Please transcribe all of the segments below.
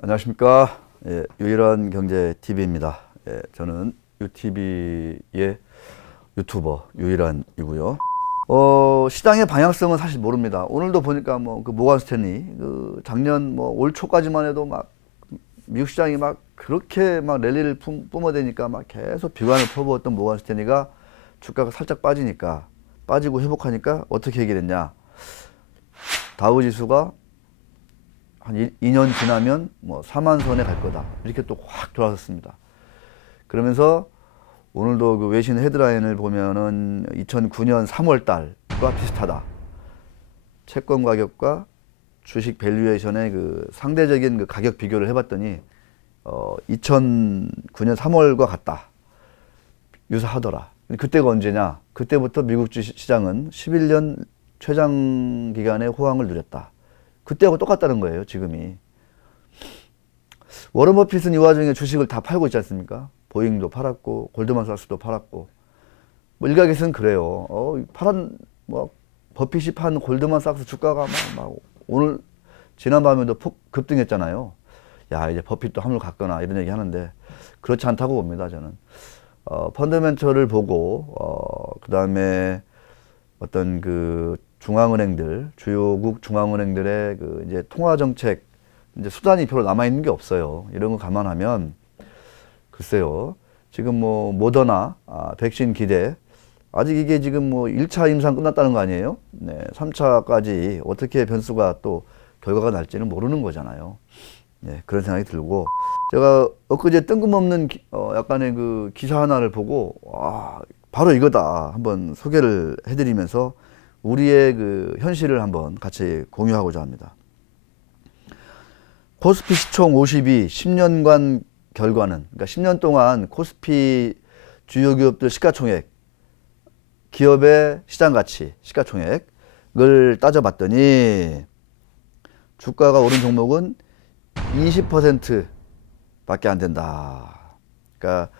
안녕하십니까. 예, 유일한 경제 TV입니다. 예, 저는 유TV의 유튜버 유일한이고요. 시장의 방향성은 사실 모릅니다. 오늘도 보니까 뭐 그 모건 스탠리 작년 뭐 올 초까지만 해도 막 미국 시장이 막 그렇게 막 랠리를 뿜어대니까 막 계속 비관을 퍼부었던 모건 스탠리가 주가가 살짝 빠지고 회복하니까 어떻게 얘기를 했냐. 다우 지수가 한 2년 지나면 뭐 4만 선에 갈 거다. 이렇게 또 확 돌아섰습니다. 그러면서 오늘도 그 외신 헤드라인을 보면은 2009년 3월 달과 비슷하다. 채권 가격과 주식 밸류에이션의 그 상대적인 그 가격 비교를 해봤더니 2009년 3월과 같다. 유사하더라. 그때가 언제냐? 그때부터 미국 주식 시장은 11년 최장 기간의 호황을 누렸다. 그때하고 똑같다는 거예요, 지금이. 워런 버핏은 이 와중에 주식을 다 팔고 있지 않습니까? 보잉도 팔았고, 골드만삭스도 팔았고. 뭐 일각에서는 그래요. 버핏이 판 골드만삭스 주가가 오늘, 지난밤에도 급등했잖아요. 야, 이제 버핏도 함을 갔거나 이런 얘기 하는데, 그렇지 않다고 봅니다, 저는. 펀더멘털을 보고, 그 다음에 어떤 그 중앙은행들, 주요국 중앙은행들의 그 이제 통화정책, 이제 수단이 별로 남아있는 게 없어요. 이런 거 감안하면, 글쎄요. 지금 뭐, 모더나, 백신 기대, 아직 이게 지금 뭐 1차 임상 끝났다는 거 아니에요? 네, 3차까지 어떻게 변수가 또 결과가 날지는 모르는 거잖아요. 네, 그런 생각이 들고, 제가 엊그제 뜬금없는 약간의 그 기사 하나를 보고, 바로 이거다. 한번 소개를 해드리면서 우리의 그 현실을 한번 같이 공유하고자 합니다. 코스피 시총 52, 10년간 결과는, 그러니까 10년 동안 코스피 주요 기업들 시가총액, 기업의 시장 가치, 시가총액을 따져봤더니 주가가 오른 종목은 20% 밖에 안 된다. 그러니까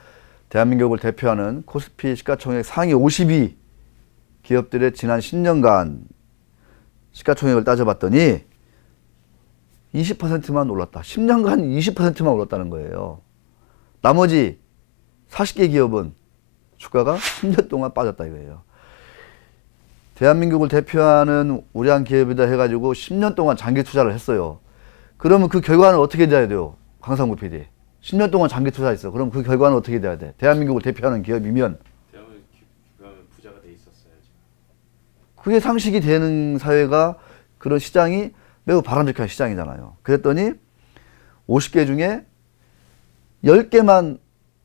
대한민국을 대표하는 코스피 시가총액 상위 52 기업들의 지난 10년간 시가총액을 따져봤더니 20%만 올랐다. 10년간 20%만 올랐다는 거예요. 나머지 40개 기업은 주가가 10년 동안 빠졌다 이거예요. 대한민국을 대표하는 우량 기업이다 해가지고 10년 동안 장기 투자를 했어요. 그러면 그 결과는 어떻게 돼야 돼요? 강상구 PD. 10년 동안 장기 투자했어. 그럼 그 결과는 어떻게 돼야 돼? 대한민국을 대표하는 기업이면 부자가 돼 있었어야지. 그게 상식이 되는 사회가 그런 시장이 매우 바람직한 시장이잖아요. 그랬더니 50개 중에 10개만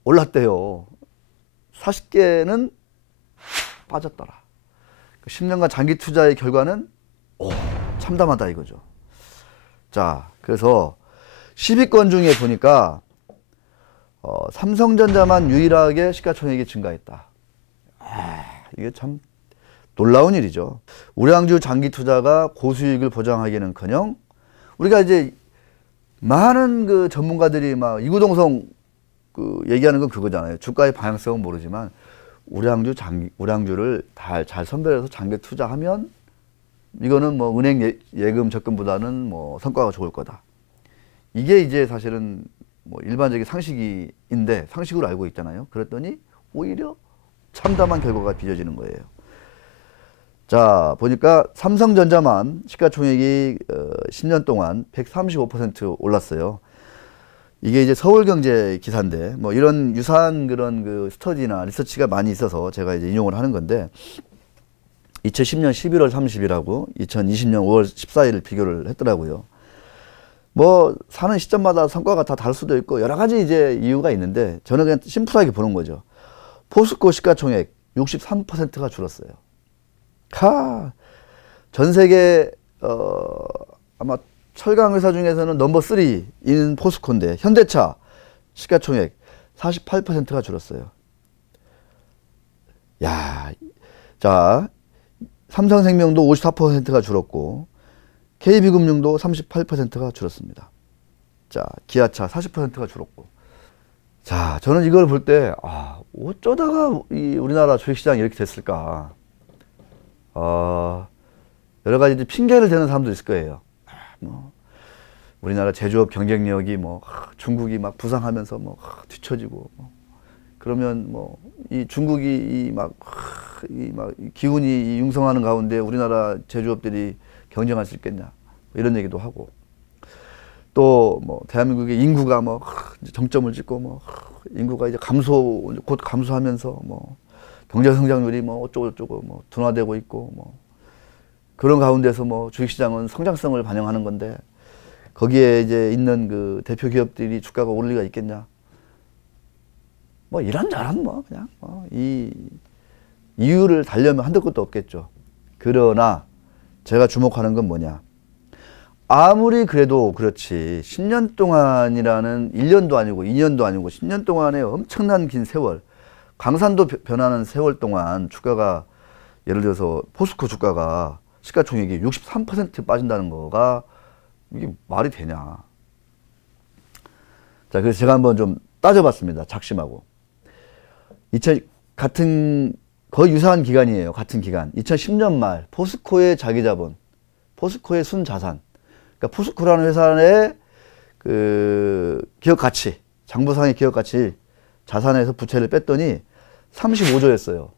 올랐대요. 40개는 빠졌더라. 10년간 장기 투자의 결과는 참담하다 이거죠. 자, 그래서 10위권 중에 보니까 삼성전자만 유일하게 시가총액이 증가했다. 이게 참 놀라운 일이죠. 우량주 장기 투자가 고수익을 보장하기는커녕 우리가 이제 많은 그 전문가들이 막 이구동성 그 얘기하는 건 그거잖아요. 주가의 방향성은 모르지만 우량주를 잘 선별해서 장기 투자하면 이거는 뭐 은행 예금 적금보다는 뭐 성과가 좋을 거다. 이게 이제 사실은 뭐 일반적인 상식인데 상식으로 알고 있잖아요. 그랬더니 오히려 참담한 결과가 빚어지는 거예요. 자, 보니까 삼성전자만 시가총액이 10년 동안 135% 올랐어요. 이게 이제 서울경제 기사인데 뭐 이런 유사한 그런 그 스터디나 리서치가 많이 있어서 제가 이제 인용을 하는 건데 2010년 11월 30일하고 2020년 5월 14일을 비교를 했더라고요. 뭐 사는 시점마다 성과가 다 다를 수도 있고 여러 가지 이제 이유가 있는데 저는 그냥 심플하게 보는 거죠. 포스코 시가총액 63%가 줄었어요. 전 세계 아마 철강 회사 중에서는 넘버 3인 포스코인데 현대차 시가총액 48%가 줄었어요. 야, 자, 삼성생명도 54%가 줄었고 KB금융도 38%가 줄었습니다. 자, 기아차 40%가 줄었고. 자, 저는 이걸 볼 때 어쩌다가 우리나라 주식시장이 이렇게 됐을까. 여러 가지 핑계를 대는 사람도 있을 거예요. 우리나라 제조업 경쟁력이 뭐 중국이 막 부상하면서 뭐 뒤처지고 그러면 뭐 이 중국이 막 기운이 융성하는 가운데 우리나라 제조업들이 경쟁할 수 있겠냐 이런 얘기도 하고 또 뭐 대한민국의 인구가 뭐 정점을 찍고 뭐 인구가 이제 곧 감소하면서 뭐 경제 성장률이 뭐 어쩌고 뭐 둔화되고 있고 뭐 그런 가운데서 뭐 주식시장은 성장성을 반영하는 건데 거기에 이제 있는 그 대표 기업들이 주가가 오를 리가 있겠냐? 뭐 이런저런 뭐 그냥 이 이유를 달려면 한도 끝도 없겠죠. 그러나 제가 주목하는 건 뭐냐? 아무리 그래도 그렇지 10년 동안이라는 1년도 아니고 2년도 아니고 10년 동안의 엄청난 긴 세월, 강산도 변하는 세월 동안 주가가 예를 들어서 포스코 주가가 시가총액이 63% 빠진다는 거가 이게 말이 되냐. 자, 그래서 제가 한번 좀 따져봤습니다. 작심하고. 거의 유사한 기간이에요. 같은 기간. 2010년 말 포스코의 자기자본, 포스코의 순자산. 그러니까 포스코라는 회사의 그 기업 가치, 장부상의 기업 가치 자산에서 부채를 뺐더니 35조였어요.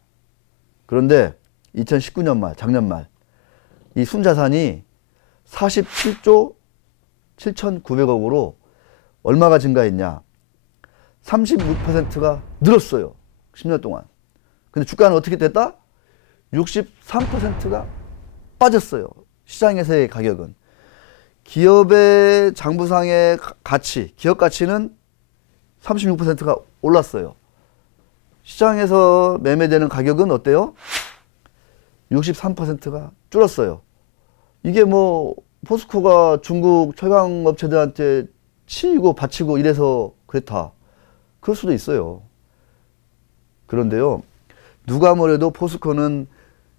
그런데 2019년 말, 작년 말, 이 순자산이 47조 7,900억으로 얼마가 증가했냐? 36%가 늘었어요. 10년 동안. 근데 주가는 어떻게 됐다? 63%가 빠졌어요. 시장에서의 가격은. 기업의 장부상의 가치, 기업 가치는 36%가 올랐어요. 시장에서 매매되는 가격은 어때요? 63%가 줄었어요. 이게 뭐 포스코가 중국 철강 업체들한테 치이고 바치고 이래서 그렇다. 그럴 수도 있어요. 그런데요, 누가 뭐래도 포스코는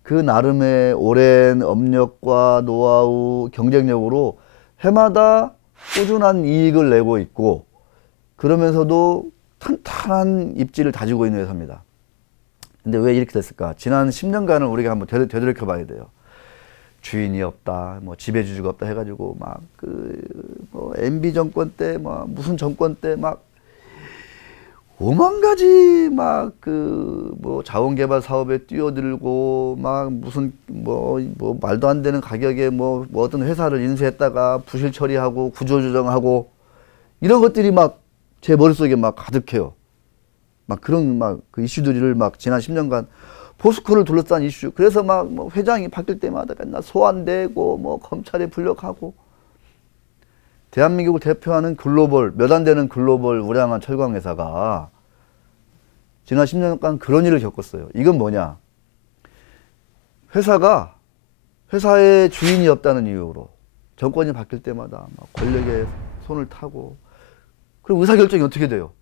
그 나름의 오랜 업력과 노하우, 경쟁력으로 해마다 꾸준한 이익을 내고 있고 그러면서도 탄탄한 입지를 다지고 있는 회사입니다. 근데 왜 이렇게 됐을까? 지난 10년간을 우리가 한번 되돌이켜 봐야 돼요. 주인이 없다, 뭐 지배주주가 없다 해가지고 막 뭐 MB 정권 때, 막 무슨 정권 때 막 오만 가지 막 뭐 자원개발 사업에 뛰어들고 막 무슨 뭐 말도 안 되는 가격에 뭐 어떤 회사를 인수했다가 부실 처리하고 구조조정하고 이런 것들이 막 제 머릿속에 막 가득해요. 막 그런 막 그 이슈들을 막 지난 10년간 포스코를 둘러싼 이슈. 그래서 막 뭐 회장이 바뀔 때마다 맨날 소환되고 뭐 검찰에 불력하고 대한민국을 대표하는 글로벌 몇 안 되는 글로벌 우량한 철강 회사가 지난 10년간 그런 일을 겪었어요. 이건 뭐냐? 회사의 주인이 없다는 이유로 정권이 바뀔 때마다 막 권력의 손을 타고 그럼 의사결정이 어떻게 돼요?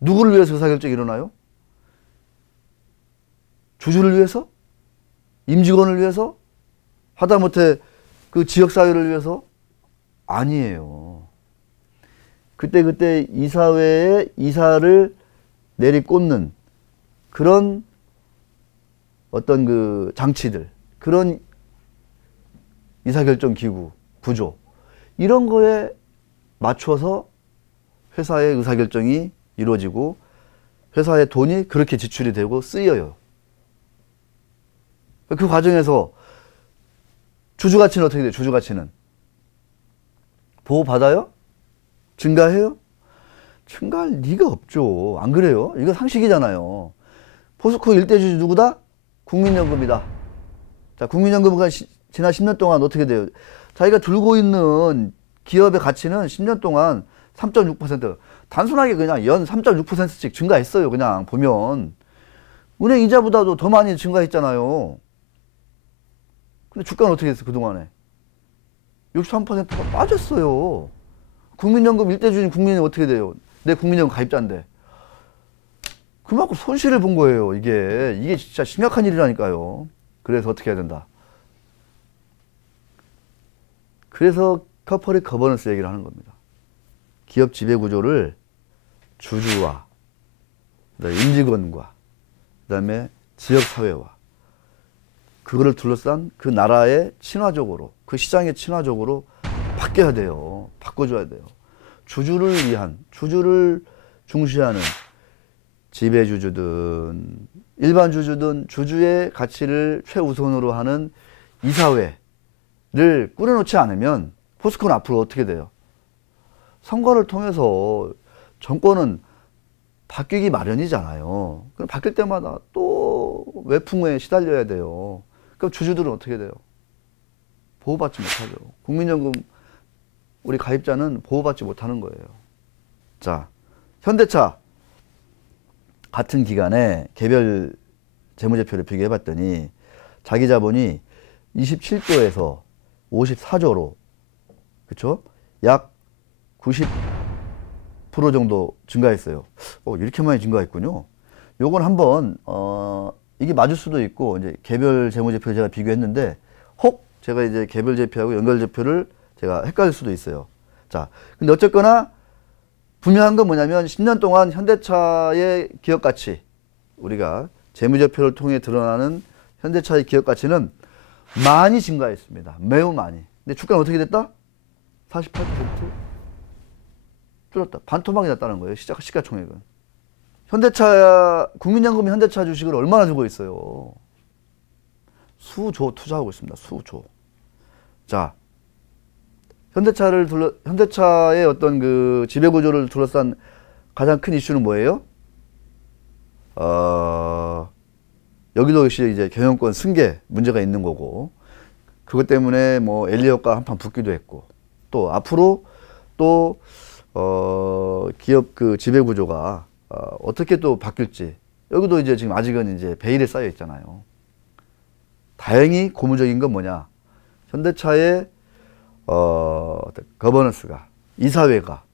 누구를 위해서 의사결정이 일어나요? 주주를 위해서? 임직원을 위해서? 하다못해 그 지역사회를 위해서? 아니에요. 그때 이사회에 이사를 내리꽂는 그런 어떤 그 장치들, 그런 의사결정 기구, 구조, 이런 거에 맞춰서 회사의 의사결정이 이루어지고 회사의 돈이 그렇게 지출이 되고 쓰여요. 그 과정에서 주주가치는 어떻게 돼요? 주주가치는 보호받아요? 증가해요? 증가할 리가 없죠. 안 그래요? 이거 상식이잖아요. 포스코 일대주주 누구다? 국민연금이다. 자, 국민연금은 지난 10년 동안 어떻게 돼요? 자기가 들고 있는 기업의 가치는 10년 동안 3.6%, 단순하게 그냥 연 3.6%씩 증가했어요. 그냥 보면 은행 이자보다도 더 많이 증가했잖아요. 근데 주가는 어떻게 됐어? 그동안에 63%가 빠졌어요. 국민연금 일대주주인 국민이 어떻게 돼요? 내 국민연금 가입자인데 그만큼 손실을 본 거예요. 이게 진짜 심각한 일이라니까요. 그래서 어떻게 해야 된다? 그래서 커퍼레이트 거버넌스 얘기를 하는 겁니다. 기업 지배구조를 주주와 그다음에 임직원과 그다음에 지역사회와 그거를 둘러싼 그 나라의 친화적으로, 그 시장의 친화적으로 바뀌어야 돼요. 바꿔줘야 돼요. 주주를 위한, 주주를 중시하는 지배주주든 일반 주주든 주주의 가치를 최우선으로 하는 이사회를 꾸려놓지 않으면 포스코는 앞으로 어떻게 돼요? 선거를 통해서 정권은 바뀌기 마련이잖아요. 그럼 바뀔 때마다 또 외풍에 시달려야 돼요. 그럼 주주들은 어떻게 돼요? 보호받지 못하죠. 국민연금 우리 가입자는 보호받지 못하는 거예요. 자, 현대차 같은 기간에 개별 재무제표를 비교해 봤더니 자기 자본이 27조에서 54조로 그쵸? 약 90% 정도 증가했어요. 이렇게 많이 증가했군요. 요건 한번 이게 맞을 수도 있고 이제 개별 재무제표를 제가 비교했는데 혹 제가 이제 개별 제표하고 연결 제표를 제가 헷갈릴 수도 있어요. 자, 근데 어쨌거나 분명한 건 뭐냐면 10년 동안 현대차의 기업 가치, 우리가 재무제표를 통해 드러나는 현대차의 기업 가치는 많이 증가했습니다. 매우 많이. 근데 주가는 어떻게 됐다? 48% 줄었다. 반토막이 났다는 거예요. 시가총액은. 현대차, 국민연금이 현대차 주식을 얼마나 주고 있어요? 수조 투자하고 있습니다. 수조. 자, 현대차의 어떤 그 지배구조를 둘러싼 가장 큰 이슈는 뭐예요? 여기도 역시 이제 경영권 승계 문제가 있는 거고, 그것 때문에 뭐 엘리엇과 한판 붙기도 했고, 또 앞으로 또 기업 그 지배구조가 어떻게 또 바뀔지, 여기도 이제 지금 아직은 이제 베일에 쌓여 있잖아요. 다행히 고무적인 건 뭐냐? 현대차의 거버넌스가, 이사회가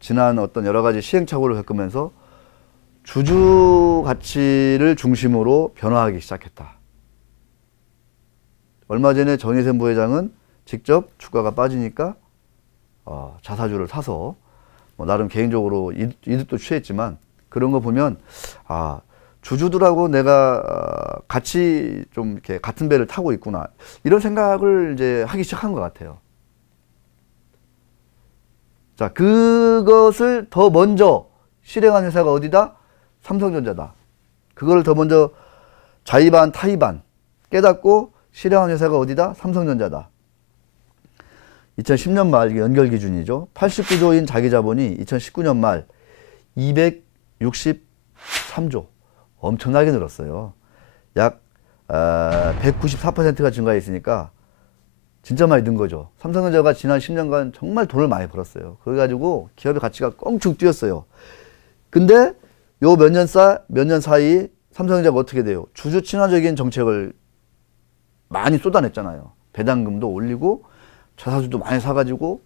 지난 어떤 여러 가지 시행착오를 겪으면서 주주 가치를 중심으로 변화하기 시작했다. 얼마 전에 정의샘 부회장은 직접 주가가 빠지니까 자사주를 사서 뭐 나름 개인적으로 이득도 취했지만, 그런 거 보면 주주들하고 내가 같이 좀 이렇게 같은 배를 타고 있구나, 이런 생각을 이제 하기 시작한 것 같아요. 자, 그것을 더 먼저 실행한 회사가 어디다? 삼성전자다. 그걸 더 먼저 자의반 타의반 깨닫고 실행한 회사가 어디다? 삼성전자다. 2010년 말, 이게 연결 기준이죠. 89조인 자기 자본이 2019년 말 263조. 엄청나게 늘었어요. 약 194%가 증가했으니까 진짜 많이 는 거죠. 삼성전자가 지난 10년간 정말 돈을 많이 벌었어요. 그래가지고 기업의 가치가 껑충 뛰었어요. 근데 요 몇 년 사이 삼성전자가 어떻게 돼요? 주주 친화적인 정책을 많이 쏟아냈잖아요. 배당금도 올리고 자사주도 많이 사가지고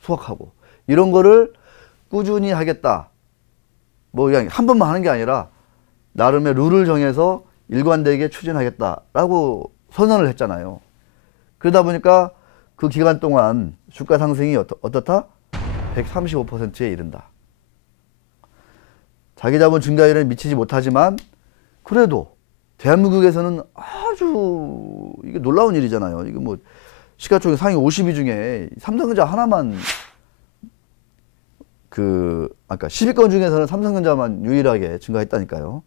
수확하고, 이런 거를 꾸준히 하겠다. 뭐 그냥 한 번만 하는 게 아니라 나름의 룰을 정해서 일관되게 추진하겠다라고 선언을 했잖아요. 그러다 보니까 그 기간 동안 주가 상승이 어떻다? 135%에 이른다. 자기 자본 증가율에 미치지 못하지만 그래도 대한민국에서는 아주 이게 놀라운 일이잖아요. 이거 뭐 시가총액 상위 50위 중에 삼성전자 하나만 아까 10위권 중에서는 삼성전자만 유일하게 증가했다니까요.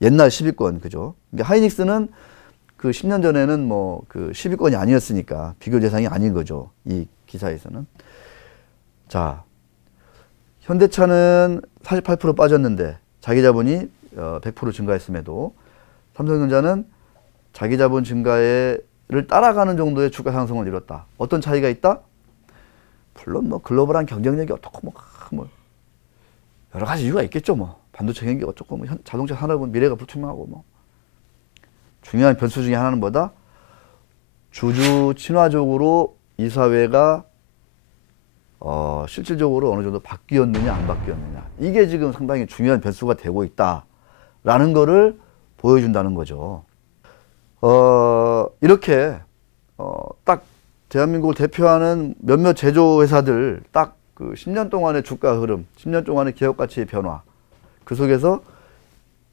옛날 10위권, 그죠? 그러니까 하이닉스는 그 10년 전에는 뭐 그 10위권이 아니었으니까 비교 대상이 아닌 거죠. 이 기사에서는. 자, 현대차는 48% 빠졌는데 자기 자본이 100% 증가했음에도 삼성전자는 자기 자본 증가를 따라가는 정도의 주가 상승을 이뤘다. 어떤 차이가 있다? 물론 뭐 글로벌한 경쟁력이 어떻고 뭐 여러 가지 이유가 있겠죠. 뭐 반도체 경기 어쩌고 뭐 자동차 산업은 미래가 불투명하고 뭐. 중요한 변수 중에 하나는 뭐다? 주주 친화적으로 이사회가 실질적으로 어느 정도 바뀌었느냐 안 바뀌었느냐, 이게 지금 상당히 중요한 변수가 되고 있다라는 거를 보여준다는 거죠. 이렇게 딱 대한민국을 대표하는 몇몇 제조회사들 딱 그 10년 동안의 주가 흐름, 10년 동안의 기업 가치의 변화, 그 속에서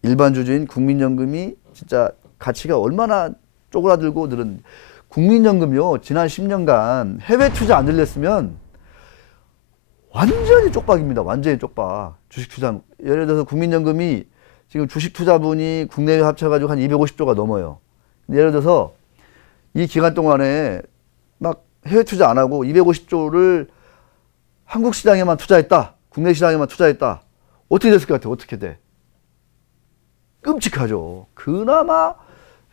일반 주주인 국민연금이 진짜 가치가 얼마나 쪼그라들고 늘은, 국민연금요, 지난 10년간 해외 투자 안 들렸으면 완전히 쪽박입니다. 완전히 쪽박. 주식 투자. 예를 들어서 국민연금이 지금 주식 투자분이 국내외 합쳐가지고 한 250조가 넘어요. 예를 들어서 이 기간 동안에 막 해외 투자 안 하고 250조를 한국 시장에만 투자했다. 국내 시장에만 투자했다. 어떻게 됐을 것 같아요? 어떻게 돼? 끔찍하죠. 그나마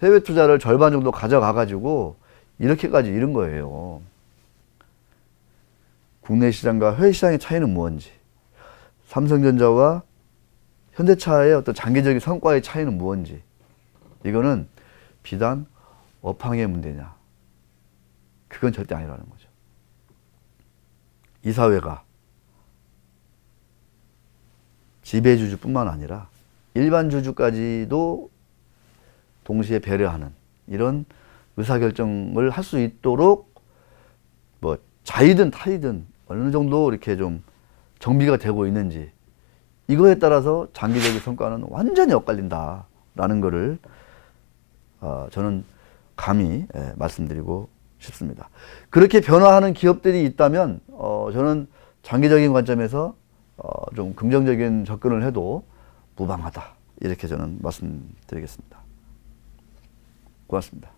해외 투자를 절반 정도 가져가가지고 이렇게까지 이른 거예요. 국내 시장과 해외 시장의 차이는 무엇인지, 삼성전자와 현대차의 어떤 장기적인 성과의 차이는 무엇인지, 이거는 비단 업황의 문제냐, 그건 절대 아니라는 거죠. 이 사회가 지배주주뿐만 아니라 일반 주주까지도 동시에 배려하는 이런 의사결정을 할 수 있도록 뭐 자이든 타이든 어느 정도 이렇게 좀 정비가 되고 있는지, 이거에 따라서 장기적인 성과는 완전히 엇갈린다라는 거를 저는 감히 말씀드리고 싶습니다. 그렇게 변화하는 기업들이 있다면 저는 장기적인 관점에서 좀 긍정적인 접근을 해도 무방하다, 이렇게 저는 말씀드리겠습니다. 고맙습니다.